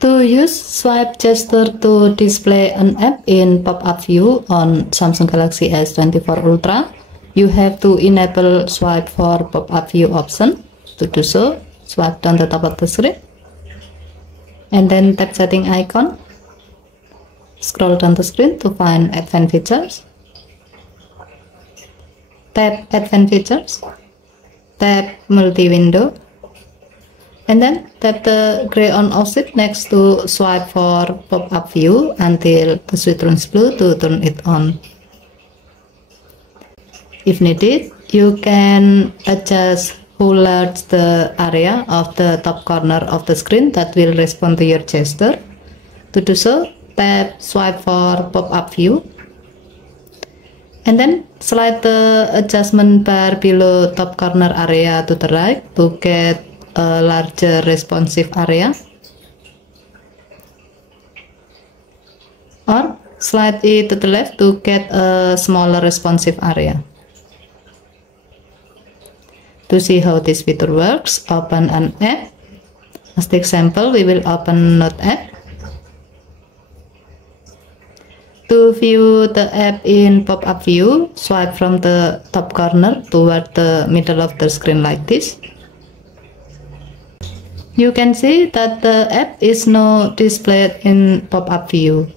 To use swipe gesture to display an app in pop-up view on Samsung Galaxy S24 Ultra, you have to enable swipe for pop-up view option. To do so, swipe down the top of the screen and then tap setting icon. Scroll down the screen to find advanced features. Tap advanced features. Tap multi-window. And then tap the gray on offset next to swipe for pop-up view until the switch turns blue to turn it on. If needed, you can adjust how large the area of the top corner of the screen that will respond to your gesture. To do so, tap swipe for pop-up view. And then slide the adjustment bar below top corner area to the right to get a larger responsive area, or slide it to the left to get a smaller responsive area. To see how this feature works, open an app. As the example, we will open Note app. To view the app in pop-up view, swipe from the top corner toward the middle of the screen like this. You can see that the app is now displayed in pop-up view.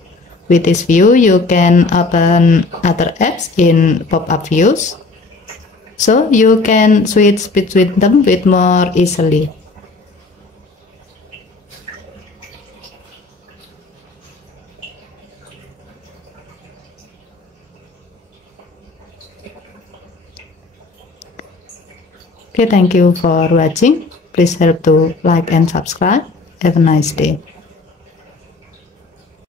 With this view, you can open other apps in pop-up views, so you can switch between them with more easily. Okay, thank you for watching. Please help to like and subscribe. Have a nice day.